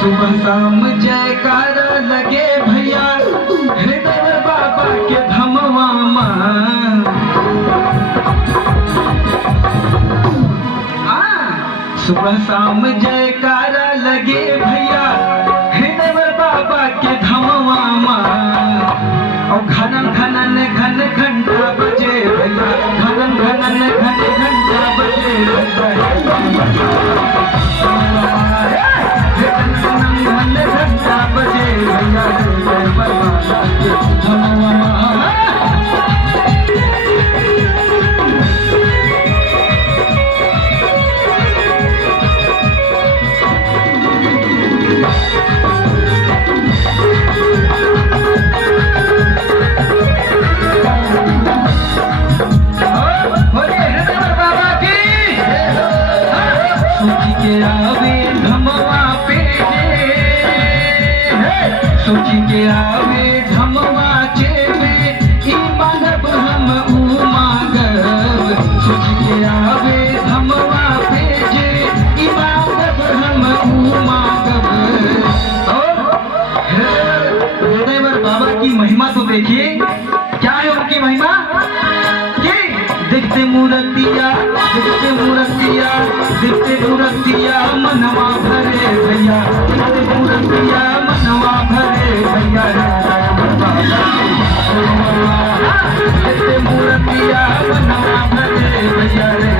सुबह शाम जयकारा लगे भैया हृदय बाबा के धमवा सुबह शाम जयकारा लगे भैया हृदय बाबा के धमवा और घनन घनन घन घंटा बजे भैया घनन घनन घन घंटा बजे घंटा बजे भैया हृदय बाबा के धमवा सोची के आवे धमवा चेवे ई मांगब हम ऊ मांगब सोची के आवे धमवा भेजे ई मांगब हम ऊ मांगब। और हृदयवर बाबा की महिमा तो देखिए, क्या है उनकी महिमा कि दिखते मूर्तिया दिखते मूर्तिया दिखते मूर्तिया मनवा भरे भैया दिखते मूर्तिया मनवा भरे भैया दिखते मूर्तिया मनवा भरे भैया रे